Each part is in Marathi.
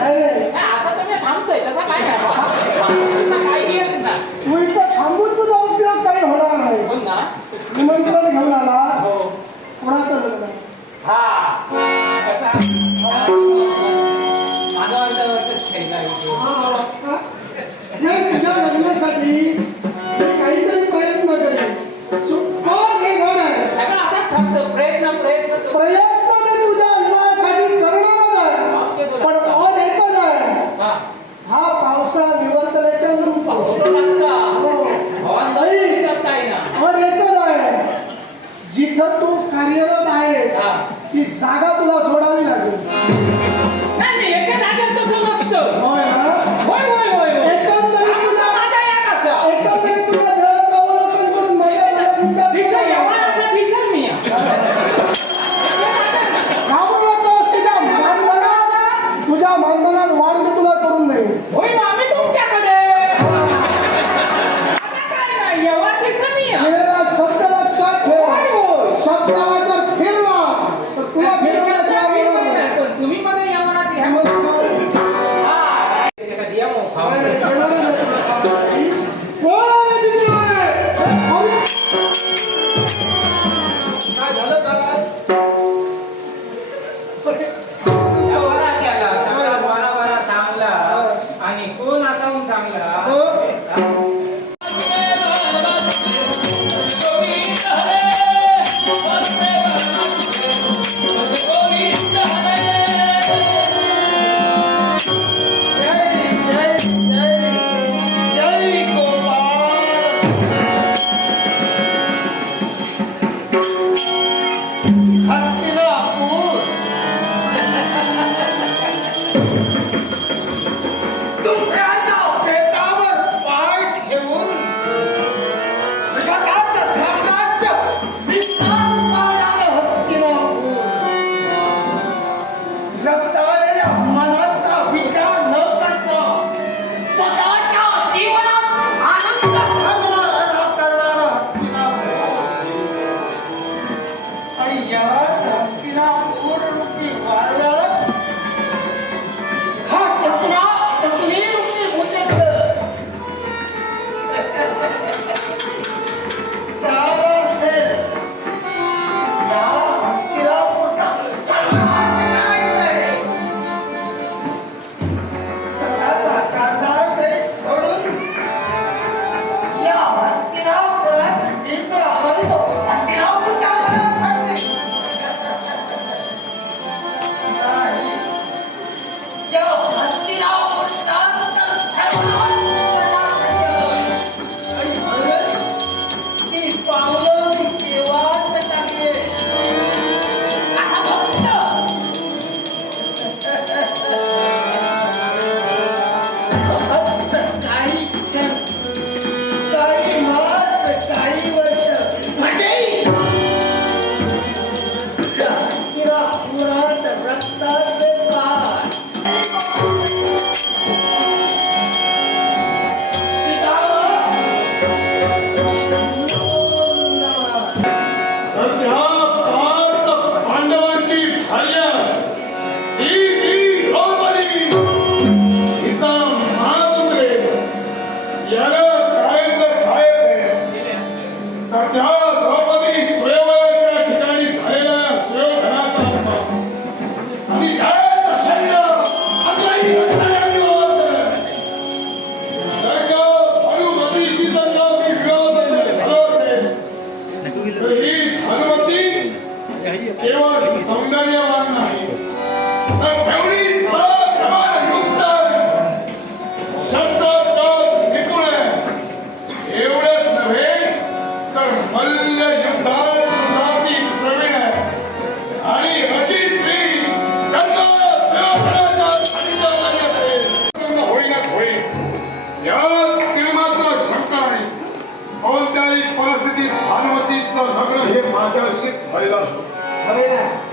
Amen. अनुमति केवल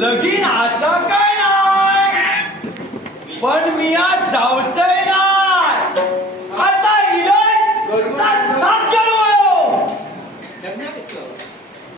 नाचा काय नाही? पण मी आज जावचंय